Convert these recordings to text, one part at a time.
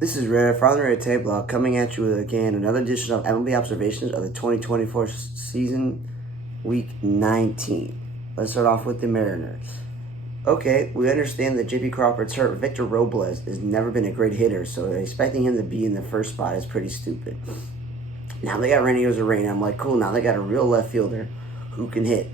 This is Red from the Red Table coming at you with again another edition of MLB observations of the 2024 season, week 19. Let's start off with the Mariners. Okay, we understand that J.P. Crawford's hurt. Victor Robles has never been a great hitter, so expecting him to be in the first spot is pretty stupid. Now they got Randy Arozarena. I'm like, cool, now they got a real left fielder who can hit.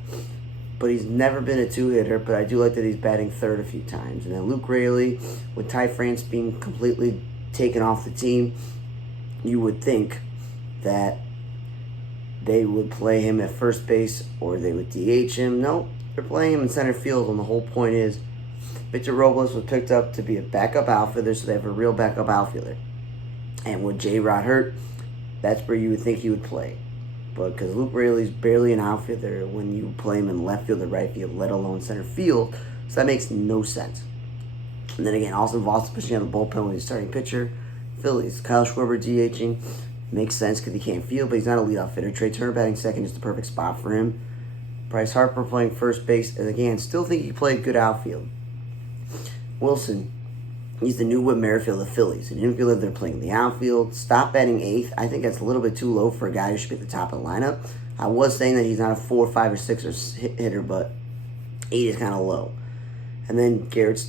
But he's never been a two-hitter, but I do like that he's batting third a few times. And then Luke Raley, with Ty France being completely taken off the team, you would think that they would play him at first base or they would DH him. No, they're playing him in center field, and the whole point is Victor Robles was picked up to be a backup outfielder, so they have a real backup outfielder. And with J-Rod hurt, that's where you would think he would play. But because Luke Raley's barely an outfielder when you play him in left field or right field, let alone center field, so that makes no sense. And then again, Austin Voss pushing out the bullpen when he's starting pitcher. Phillies, Kyle Schwarber DHing. Makes sense because he can't field, but he's not a leadoff hitter. Trey Turner batting second is the perfect spot for him. Bryce Harper playing first base. And again, still think he played good outfield. Wilson, he's the new Whit Merrifield of the Phillies. An infielder, they're playing the outfield. Stop batting eighth. I think that's a little bit too low for a guy who should be at the top of the lineup. I was saying that he's not a 4, 5, or 6 hitter, but 8 is kind of low. And then Garrett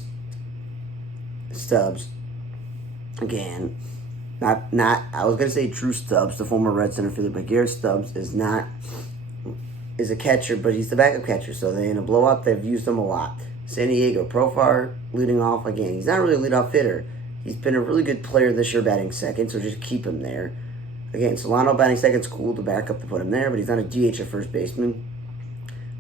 Stubbs, again, not I was gonna say Drew Stubbs, the former Red center fielder, but Garrett Stubbs is a catcher, but he's the backup catcher. So they in a blowout, they've used him a lot. San Diego, Profar leading off again. He's not really a leadoff hitter. He's been a really good player this year batting second, so just keep him there. Again, Solano batting second's cool to back up to put him there, but he's not a DH at first baseman.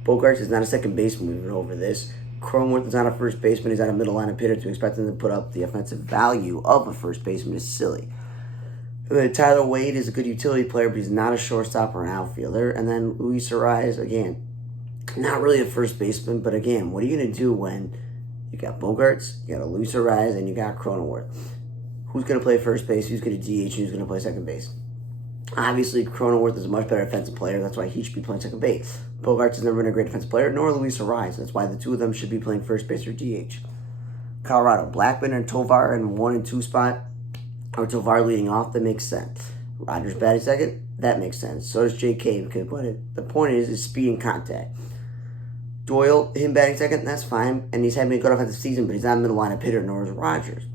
Bogarts is not a second baseman. We've been over this. Cronenworth is not a first baseman. He's not a middle lineup hitter. To expect him to put up the offensive value of a first baseman is silly. And then Tyler Wade is a good utility player, but he's not a shortstop or an outfielder. And then Luis Ariz, again, not really a first baseman, but again, what are you going to do when you got Bogarts, you got a Luis Ariz, and you got Cronenworth? Who's going to play first base? Who's going to DH? Who's going to play second base? Obviously, Cronenworth is a much better defensive player. That's why he should be playing second base. Bogarts has never been a great defensive player, nor Luis Ariz. That's why the two of them should be playing first base or DH. Colorado, Blackman and Tovar in 1 and 2 spot, or Tovar leading off, that makes sense. Rogers batting second, that makes sense. So does J.K. because the point is speed and contact. Doyle, him batting second, that's fine, and he's having a good offensive season, but he's not a middle lineup hitter, nor is Rogers.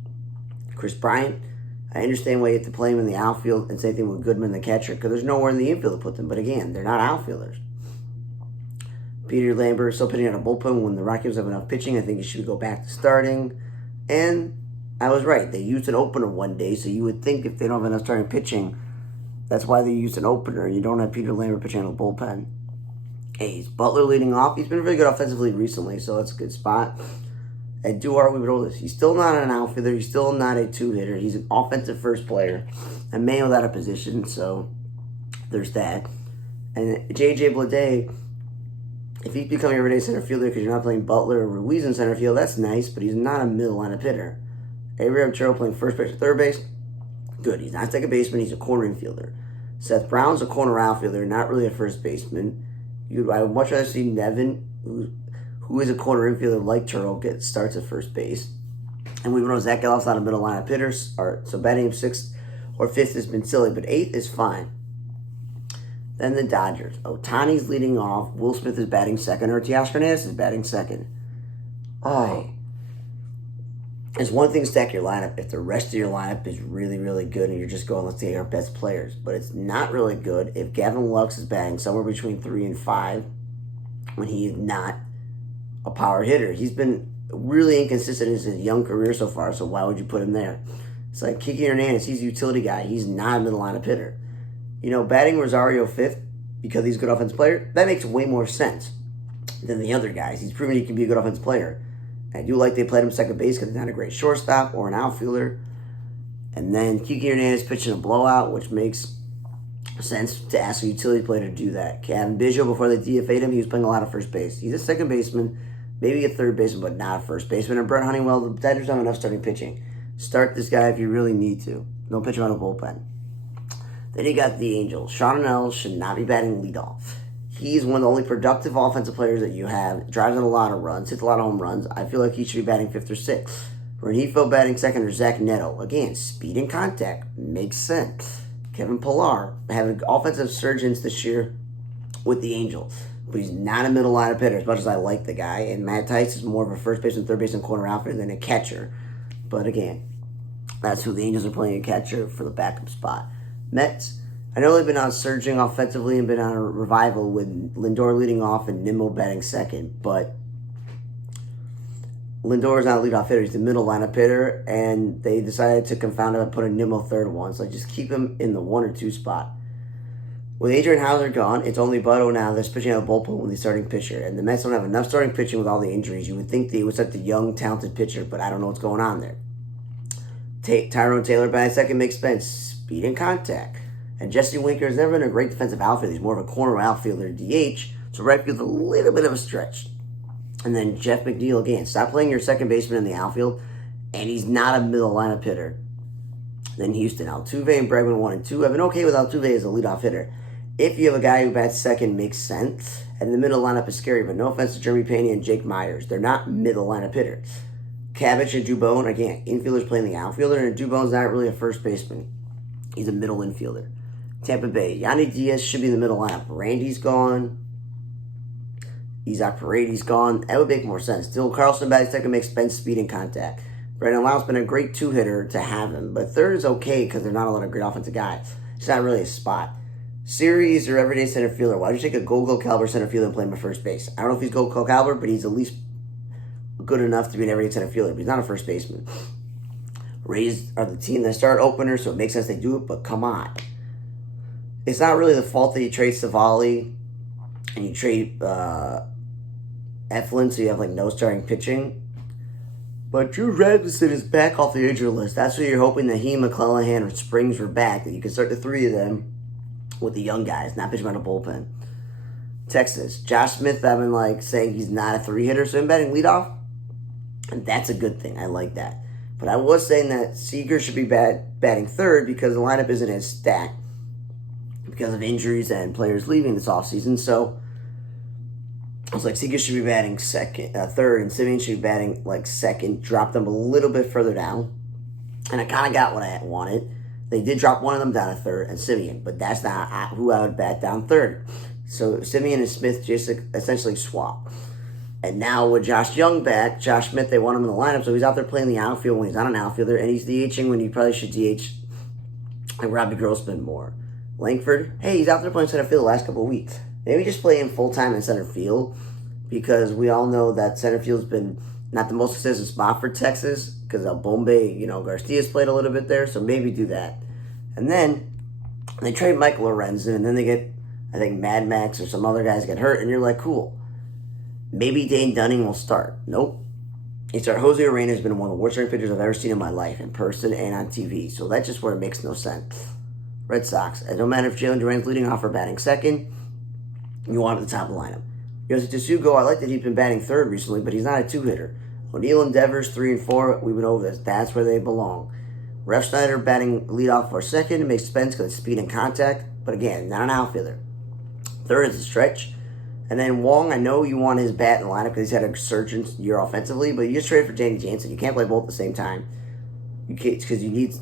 Chris Bryant, I understand why you have to play him in the outfield, and same thing with Goodman, the catcher, because there's nowhere in the infield to put them. But again, they're not outfielders. Peter Lambert still pitching out a bullpen when the Rockies have enough pitching. I think he should go back to starting. And I was right. They used an opener one day, so you would think if they don't have enough starting pitching, that's why they used an opener. You don't have Peter Lambert pitching out of the bullpen. A's, Butler leading off. He's been really good offensively recently, so that's a good spot. And Duarte, we roll this. He's still not an outfielder. He's still not a two-hitter. He's an offensive first player. And Mayo out of position, so there's that. And J.J. Bleday, if he's becoming everyday center fielder because you're not playing Butler or Ruiz in center field, that's nice, but he's not a middle lineup hitter. Avery Arturo playing first base or third base, good. He's not a second baseman. He's a corner infielder. Seth Brown's a corner outfielder, not really a first baseman. I would much rather see Nevin, who is a corner infielder like Turl, starts at first base. And we know Zach Gallof's not a middle lineup hitter, so batting him 6th or 5th has been silly, but 8th is fine. Then the Dodgers. Ohtani's leading off. Will Smith is batting second, or Teoscar Hernandez is batting second. It's one thing to stack your lineup if the rest of your lineup is really, really good and you're just going, let's take our best players. But it's not really good if Gavin Lux is batting somewhere between 3 and 5 when he is not a power hitter. He's been really inconsistent in his young career so far, so why would you put him there? It's like Kiki Hernandez, he's a utility guy. He's not a middle lineup hitter. Batting Rosario 5th because he's a good offensive player, that makes way more sense than the other guys. He's proven he can be a good offensive player. I do like they played him second base because he's not a great shortstop or an outfielder. And then Kiki Hernandez pitching a blowout, which makes sense to ask a utility player to do that. Kevin Biggio, before they DFA'd him, he was playing a lot of first base. He's a second baseman, maybe a third baseman, but not a first baseman. And Brett Honeywell, the Dodgers don't have enough starting pitching. Start this guy if you really need to. Don't pitch him on a bullpen. Then you got the Angels. Sean Nell should not be batting leadoff. He's one of the only productive offensive players that you have. Drives in a lot of runs, hits a lot of home runs. I feel like he should be batting 5th or 6th. Renifo batting second or Zach Neto. Again, speed and contact. Makes sense. Kevin Pillar having offensive surgeons this year with the Angels. But he's not a middle lineup hitter as much as I like the guy. And Matt Tice is more of a first baseman, third baseman, corner outfielder than a catcher. But again, that's who the Angels are playing a catcher for the backup spot. Mets, I know they've been on surging offensively and been on a revival with Lindor leading off and Nimmo batting second. But Lindor is not a leadoff hitter. He's the middle lineup hitter. And they decided to confound him and put a Nimmo third one. So just keep him in the 1 or 2 spot. With Adrian Hauser gone, it's only Butto now that's pitching out of bullpen with the starting pitcher. And the Mets don't have enough starting pitching with all the injuries. You would think they would set the young, talented pitcher, but I don't know what's going on there. Tyrone Taylor batting second makes sense. Speed and contact. And Jesse Winker has never been a great defensive outfielder. He's more of a corner outfielder, DH. So right field's a little bit of a stretch. And then Jeff McNeil again. Stop playing your second baseman in the outfield. And he's not a middle lineup hitter. Then Houston, Altuve and Bregman 1 and 2. I've been okay with Altuve as a leadoff hitter. If you have a guy who bats second, makes sense. And the middle lineup is scary, but no offense to Jeremy Pena and Jake Myers. They're not middle lineup hitters. Cabbage and Dubon, again, infielders playing the outfielder, and Dubon's not really a first baseman. He's a middle infielder. Tampa Bay, Yandy Diaz should be in the middle lineup. Randy's gone. Isaac Paredes gone. That would make more sense. Dylan Carlson batting second makes sense, speed and contact. Brandon Lowe's been a great two-hitter to have him, but third is okay because they're not a lot of great offensive guys. It's not really a spot. Series or everyday center fielder. Why don't you take a Go caliber center fielder and play him at first base? I don't know if he's Go caliber, but he's at least good enough to be an everyday center fielder, but he's not a first baseman. Rays are the team that start opener, so it makes sense they do it, but come on. It's not really the fault that you trade Savali and you trade Eflin, so you have like no starting pitching. But Drew Rasmussen is back off the injury list. That's what you're hoping that he, McClellan, or Springs were back, that you can start the 3 of them with the young guys, not pitching on a bullpen. Texas, Josh Smith, I've been like saying he's not a 3-hitter, so I'm batting leadoff. And that's a good thing. I like that. But I was saying that Seager should be batting third because the lineup isn't as stacked because of injuries and players leaving this offseason. So I was like, Seager should be batting third, and Simeon should be batting like second. Drop them a little bit further down. And I kind of got what I wanted. They did drop one of them down to third, and Simeon, but that's not who I would bat down third. So Simeon and Smith just essentially swap. And now with Josh Young back, Josh Smith, they want him in the lineup, so he's out there playing the outfield when he's not an outfielder, and he's DHing when he probably should DH like Robbie Grossman more. Langford, hey, he's out there playing center field the last couple of weeks. Maybe just play him full-time in center field, because we all know that center field's been not the most consistent spot for Texas, because El Bombe, Garcia's played a little bit there, so maybe do that. And then they trade Mike Lorenzen, and then they get, I think, Mad Max or some other guys get hurt, and you're like, cool. Maybe Dane Dunning will start. Nope. He started. Jose Urena has been one of the worst starting pitchers I've ever seen in my life, in person and on TV. So that's just where it makes no sense. Red Sox. It don't matter if Jalen Duran's leading off or batting second. You want him at the top of the lineup. Yoshi Tsugo, I like that he's been batting third recently, but he's not a two-hitter. O'Neill and Devers, 3 and 4. We went over this. That's where they belong. Ref Snyder batting leadoff for second. It makes sense because of speed and contact. But again, not an outfielder. Third is a stretch. And then Wong, I know you want his bat in the lineup because he's had a surgence year offensively, but you just traded for Danny Jansen. You can't play both at the same time. You can't, because you need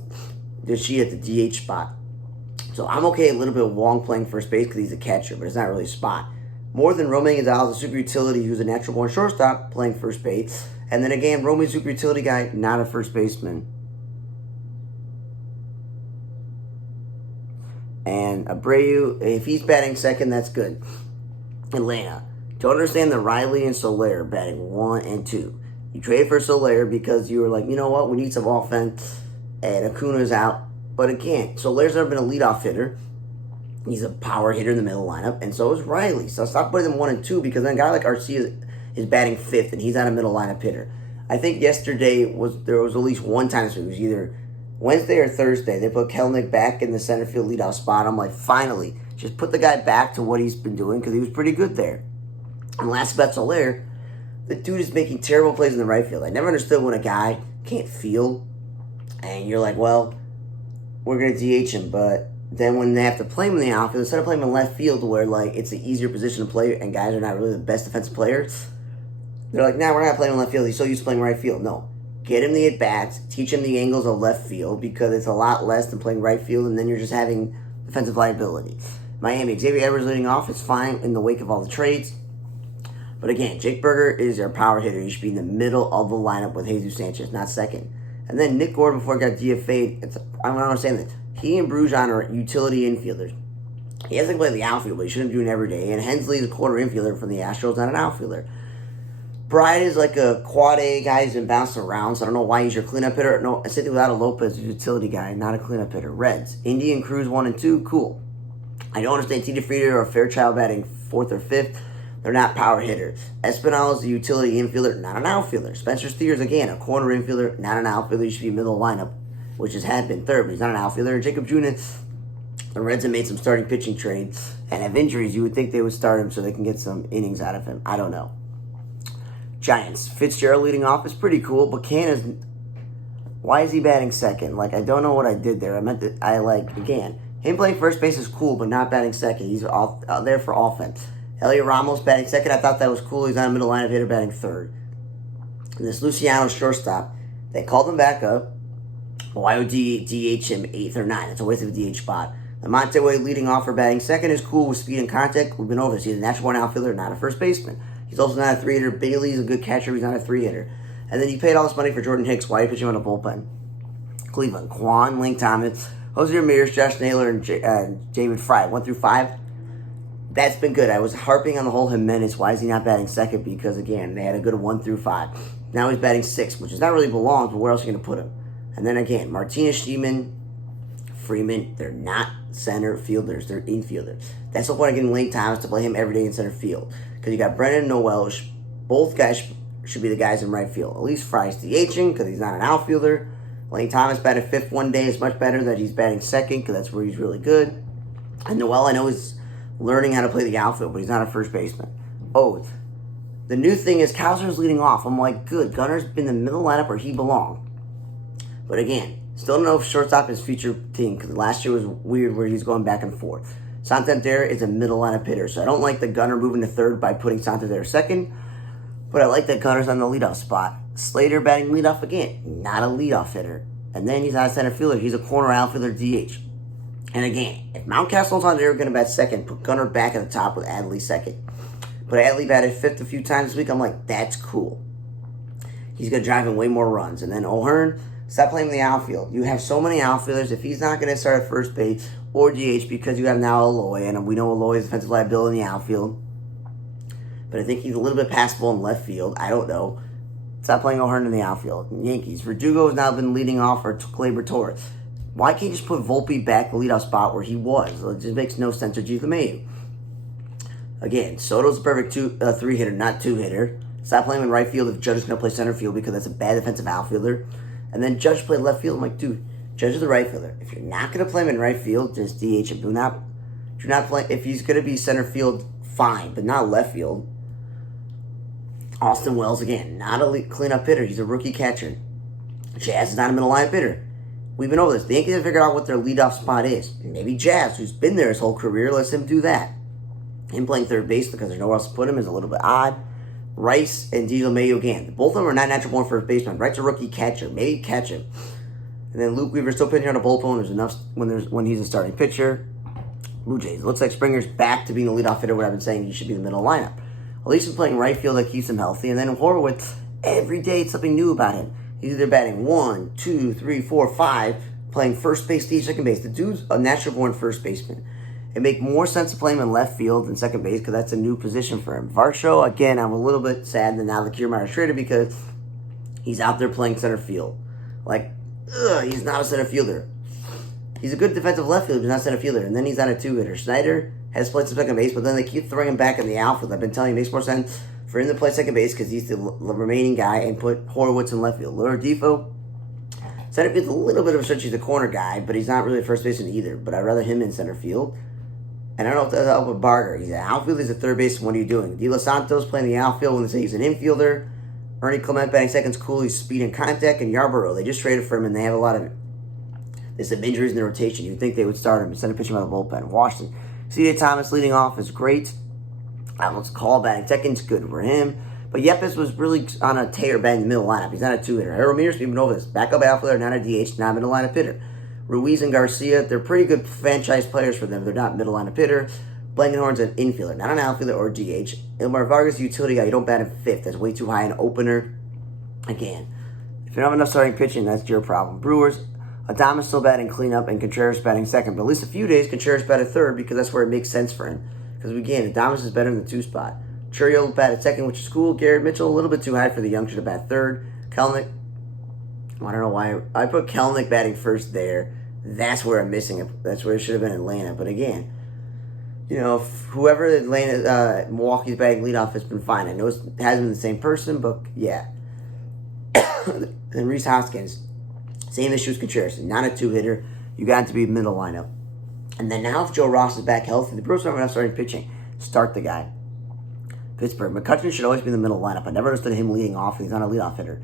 the sheet at the DH spot. So I'm okay a little bit of Wong playing first base because he's a catcher, but it's not really a spot. More than Romain Gonzalez, a super utility who's a natural born shortstop, playing first base. And then again, Romain's super utility guy, not a first baseman. And Abreu, if he's batting second, that's good. Atlanta. Don't understand the Riley and Soler batting 1 and 2. You traded for Soler because you were like, you know what, we need some offense, and Acuna's out. But again, Soler's never been a leadoff hitter. He's a power hitter in the middle lineup, and so is Riley. So stop putting them 1 and 2 because then a guy like Arcia is batting 5th, and he's not a middle lineup hitter. I think yesterday there was at least one time this week. It was either Wednesday or Thursday. They put Kelnick back in the center field leadoff spot. I'm like, finally, just put the guy back to what he's been doing because he was pretty good there. And last bet Soler, the dude is making terrible plays in the right field. I never understood when a guy can't field, and you're like, well, we're going to DH him, but then when they have to play him in the outfield, instead of playing him in left field where like it's an easier position to play and guys are not really the best defensive players, they're like, nah, we're not playing him in left field. He's so used to playing right field. No. get him the at-bats, teach him the angles of left field because it's a lot less than playing right field, and then you're just having defensive liability. Miami, Xavier Edwards leading off is fine in the wake of all the trades. But again, Jake Berger is your power hitter. He should be in the middle of the lineup with Jesus Sanchez, not second. And then Nick Gordon, before he got DFA'd, I don't understand this. He and Brujon are utility infielders. He hasn't played the outfield, but he shouldn't do it every day. And Hensley is a quarter infielder from the Astros, not an outfielder. Bryant is like a quad A guy who's been bouncing around, so I don't know why he's your cleanup hitter. No, I said without a Lopez, a utility guy, not a cleanup hitter. Reds, Indy and Cruz 1 and 2, cool. I don't understand Tita Frieder or Fairchild batting 4th or 5th. They're not power hitters. Espinal is a utility infielder, not an outfielder. Spencer Steers, again, a corner infielder, not an outfielder. He should be middle of the lineup, which had been third, but he's not an outfielder. Jacob Junis, the Reds have made some starting pitching trades and have injuries. You would think they would start him so they can get some innings out of him. I don't know. Giants, Fitzgerald leading off is pretty cool, but why is he batting second? Like, I don't know what I did there. Again, him playing first base is cool, but not batting second. He's out there for offense. Elliot Ramos batting second, I thought that was cool. He's on a middle lineup hitter batting third. And this Luciano shortstop, they called him back up. Why would DH him 8th or 9th? It's a waste of a DH spot. Lamonte Wade leading off for batting second is cool with speed and contact. We've been over this. He's a natural born outfielder, not a first baseman. He's also not a 3-hitter. Bailey's a good catcher. He's not a 3-hitter. And then you paid all this money for Jordan Hicks. Why are you pitching him on a bullpen? Cleveland, Quan, Link Thomas, Jose Ramirez, Josh Naylor, and David Fry. 1 through 5. That's been good. I was harping on the whole Jimenez. Why is he not batting second? Because, again, they had a good 1 through 5. Now he's batting 6, which is not really belongs, but where else are you going to put him? And then, again, Martinez, Sheeman, Freeman, they're not center fielders. They're infielders. That's the point of getting Link Thomas to play him every day in center field. Because you got Brennan and Noel. Both guys should be the guys in right field. At least Fry's DHing because he's not an outfielder. Lane Thomas batted 5th one day. It's much better that he's batting second because that's where he's really good. And Noel, I know, is learning how to play the outfield, but he's not a first baseman. Oh, the new thing is Kowser's leading off. I'm like, good. Gunner's been in the middle lineup where he belonged. But again, still don't know if shortstop is future team because last year was weird where he's going back and forth. Santander is a middle lineup hitter, so I don't like the Gunner moving to third by putting Santander second, but I like that Gunner's on the leadoff spot. Slater batting leadoff again, not a leadoff hitter. And then he's not a center fielder. He's a corner outfielder DH. And again, if Mountcastle's on there, going to bat second, put Gunner back at the top with Adley second. But Adley batted 5th a few times this week. I'm like, that's cool. He's going to drive in way more runs. And then O'Hearn, stop playing in the outfield. You have so many outfielders. If he's not going to start at first base or DH because you have now Aloy, and we know Aloy is defensive liability in the outfield. But I think he's a little bit passable in left field. I don't know. Stop playing O'Hearn in the outfield. Yankees, Verdugo has now been leading off for Gleyber Torres. Why can't you just put Volpe back the leadoff spot where he was? It just makes no sense. Or G. LeMahieu. Again, Soto's a perfect 3-hitter, not 2-hitter. Stop playing him in right field if Judge is going to play center field because that's a bad defensive outfielder. And then Judge played left field. I'm like, dude, Judge is the right fielder. If you're not going to play him in right field, just DH him. Do not play. If he's going to be center field, fine, but not left field. Austin Wells, again, not a cleanup hitter. He's a rookie catcher. Jazz is not a middle lineup hitter. We've been over this. The Yankees have figured out what their leadoff spot is. Maybe Jazz, who's been there his whole career, lets him do that. Him playing third base because there's nowhere else to put him is a little bit odd. Rice and G. LeMahieu again. Both of them are not natural born first baseman. Rice's a rookie catcher. Maybe catch him. And then Luke Weaver's still pitching on a bullpen. There's enough when he's a starting pitcher. Blue Jays. It looks like Springer's back to being a leadoff hitter. What I've been saying, he should be in the middle lineup. At least he's playing right field that keeps him healthy. And then Horowitz, every day it's something new about him. He's either batting 1, 2, 3, 4, 5, playing first base, DH, second base. The dude's a natural born first baseman. It make more sense to play him in left field than second base because that's a new position for him. Varsho, again, I'm a little bit sad that now the Kiermaier is traded because he's out there playing center field. Like, he's not a center fielder. He's a good defensive left fielder, but not a center fielder. And then he's not a 2-hitter. Snyder has played some second base, but then they keep throwing him back in the outfield. I've been telling you, it makes more sense for him to play second base because he's the remaining guy and put Horowitz in left field. Laura Defoe, center field's a little bit of a stretch. He's a corner guy, but he's not really a first baseman either. But I'd rather him in center field. And I don't know if that's help with Barger. He's an outfielder, he's a third baseman. What are you doing? De Los Santos playing the outfield when they say he's an infielder. Ernie Clement batting second's cool. He's speed and contact. And Yarborough, they just traded for him, and they have a lot of there's some injuries in the rotation. You'd think they would start him instead of pitching him out of the bullpen. Washington, C.J. Thomas leading off is great. Let's call batting second's good for him. But Yepes was really on a tear batting the middle lineup. He's not a two-hitter. Ramirez, even over this. Backup outfielder, not a DH, not a middle lineup hitter. Ruiz and Garcia, they're pretty good franchise players for them. They're not middle lineup hitter. Blankenhorn's an infielder, not an outfielder or DH. Ilmar Vargas, utility guy. You don't bat him fifth. That's way too high an opener. Again, if you don't have enough starting pitching, that's your problem. Brewers, Adames still batting cleanup and Contreras batting second. But at least a few days, Contreras batted third because that's where it makes sense for him. Because again, Adames is better in the two spot. Churio batted second, which is cool. Garrett Mitchell, a little bit too high for the youngster to bat third. Kelnick, I don't know why. I put Kelnick batting first there. That's where I'm missing it. That's where it should have been Atlanta. But again, whoever Milwaukee's batting leadoff has been fine. I know it hasn't been the same person, but yeah. And Rhys Hoskins, same issue as Contreras. Not a two-hitter. You got to be middle lineup. And then now if Joe Ross is back healthy, the Brewers don't have enough starting pitching. Start the guy. Pittsburgh. McCutcheon should always be in the middle lineup. I never understood him leading off. He's not a leadoff hitter.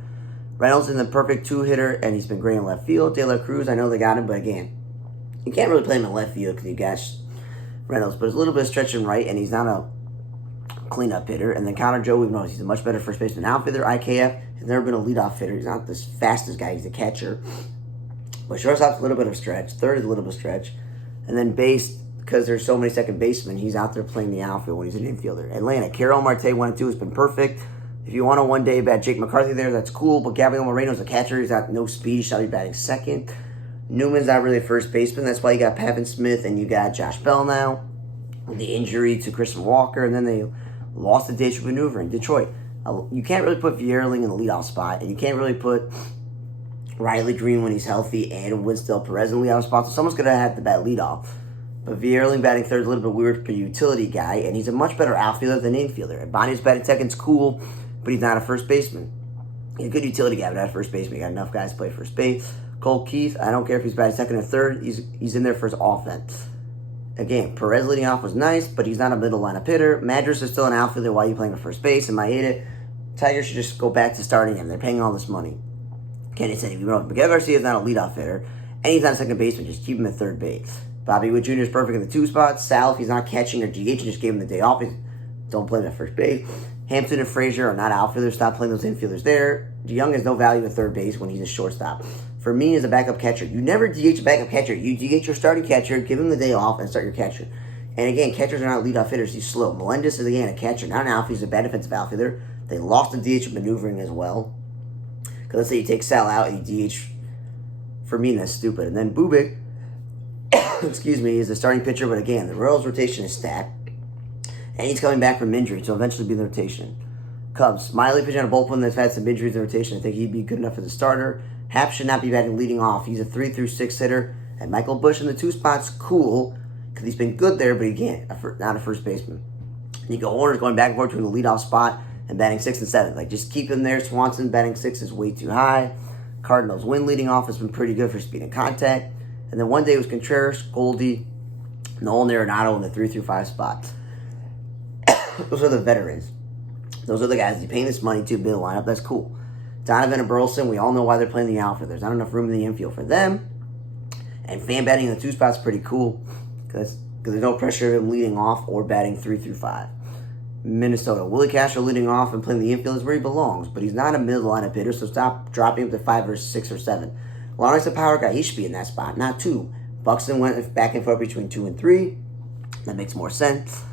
Reynolds is the perfect two-hitter, and he's been great in left field. De La Cruz, I know they got him, but again, you can't really play him in left field because you got Reynolds. But it's a little bit of stretching right, and he's not a cleanup hitter. And then Connor Joe, we know he's a much better first baseman. Outfielder, IKF, has never been a leadoff hitter. He's not the fastest guy. He's a catcher. But shortstop's a little bit of a stretch. Third is a little bit of a stretch. And then base, because there's so many second basemen, he's out there playing the outfield when he's an infielder. Atlanta, Carol Marte 1 and 2 has been perfect. If you want a one-day bat Jake McCarthy there, that's cool. But Gabriel Moreno's a catcher. He's got no speed. Shall be batting second. Newman's not really a first baseman. That's why you got Pavin Smith and you got Josh Bell now. The injury to Christian Walker, and then they lost the DH maneuver in Detroit. You can't really put Vierling in the leadoff spot, and you can't really put Riley Green when he's healthy and Winston Perez in the leadoff spot. So someone's going to have to bat leadoff. But Vierling batting third is a little bit weird for a utility guy, and he's a much better outfielder than infielder. And Bonnie's batting second's cool, but he's not a first baseman. He's a good utility guy, but not a first baseman. You got enough guys to play first base. Cole Keith, I don't care if he's batting second or third. He's in there for his offense. Again, Perez leading off was nice, but he's not a middle lineup hitter. Madras is still an outfielder while you're playing at first base, and Maeda, Tigers should just go back to starting him. They're paying all this money. Kenny said, Miguel Garcia is not a leadoff hitter, and he's not a second baseman. Just keep him at third base. Bobby Wood Jr. is perfect in the two spots. Sal, if he's not catching or DH, just gave him the day off. Don't play him at first base. Hampton and Frazier are not outfielders. Stop playing those infielders there. DeYoung has no value at third base when he's a shortstop. For me, as a backup catcher, you never DH a backup catcher. You DH your starting catcher, give him the day off, and start your catcher. And again, catchers are not leadoff hitters. He's slow. Melendez is, again, a catcher, not an outfielder. He's a bad defensive outfielder. They lost the DH maneuvering as well. Because let's say you take Sal out and you DH. For me, that's stupid. And then Bubik, excuse me, is the starting pitcher. But again, the Royals' rotation is stacked. And he's coming back from injury, so eventually be in the rotation. Cubs, Smiley pitching on a bullpen that's had some injuries in the rotation. I think he'd be good enough as a starter. Happ should not be batting leading off. He's a 3 through 6 hitter. And Michael Bush in the two spots, cool, because he's been good there, but again, not a first baseman. Nico Hoerner's going back and forth between the leadoff spot and batting 6 and 7. Like, just keep him there. Swanson batting 6 is way too high. Cardinals win leading off has been pretty good for speed and contact. And then one day was Contreras, Goldie, Nolan Arenado in the 3 through 5 spots. Those are the veterans. Those are the guys you're paying this money to build a lineup. That's cool. Donovan and Burleson, we all know why they're playing the outfield. There's not enough room in the infield for them. And fan batting in the two spots is pretty cool because there's no pressure of him leading off or batting 3 through 5. Minnesota, Willie Castro leading off and playing the infield is where he belongs, but he's not a middle lineup hitter, so stop dropping him to 5 or 6 or 7. Lawrence, a power guy, he should be in that spot, not 2. Buxton went back and forth between 2 and 3. That makes more sense.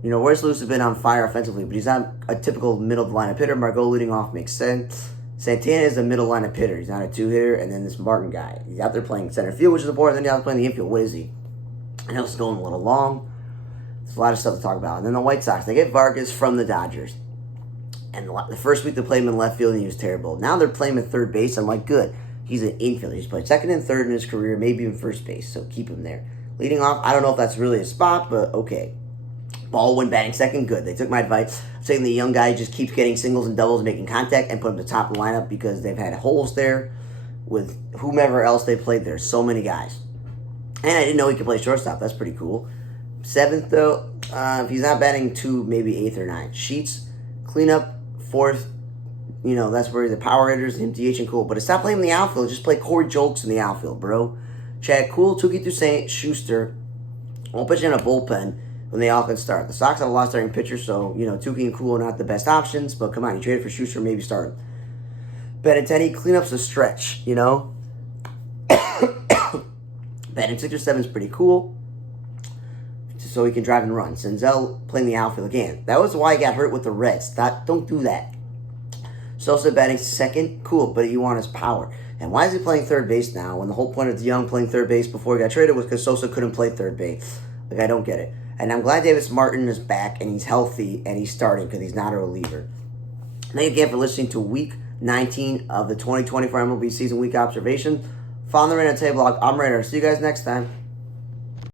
Royce Lewis has been on fire offensively, but he's not a typical middle lineup hitter. Margot leading off makes sense. Santana is a middle lineup hitter. He's not a 2-hitter. And then this Martin guy, he's out there playing center field, which is important. Then he's out there playing the infield. What is he? I know it's going a little long. There's a lot of stuff to talk about. And then the White Sox, they get Vargas from the Dodgers. And the first week they played him in left field and he was terrible. Now they're playing him at third base. I'm like, good. He's an infielder. He's played second and third in his career, maybe even first base. So keep him there. Leading off, I don't know if that's really a spot, but okay. Baldwin batting second, good. They took my advice, saying the young guy just keeps getting singles and doubles, making contact, and put him to the top of the lineup because they've had holes there with whomever else they played there. So many guys. And I didn't know he could play shortstop. That's pretty cool. 7th, though, if he's not batting 2, maybe 8th or 9th. Sheets, cleanup, 4th. That's where the power hitters, him DH and cool. But stop playing in the outfield. Just play Corey Jolks in the outfield, bro. Chad Cool, Tuki Toussaint, Schuster. Won't put you in a bullpen. when they all can start. The Sox have a lot of starting pitchers, so, Tukey and Cool are not the best options, but come on, you traded for Schuster, maybe start him. Benintendi, cleanup's a stretch, Batting 6 or 7 is pretty cool, so he can drive and run. Senzel playing the outfield again. That was why he got hurt with the Reds. Don't do that. Sosa batting second, cool, but you want his power. And why is he playing third base now when the whole point of DeYoung playing third base before he got traded was because Sosa couldn't play third base? I don't get it. And I'm glad Davis Martin is back and he's healthy and he's starting because he's not a reliever. Thank you again for listening to Week 19 of the 2024 MLB Season Week Observation. Follow the Rain on Blog. I'm Rainer. See you guys next time.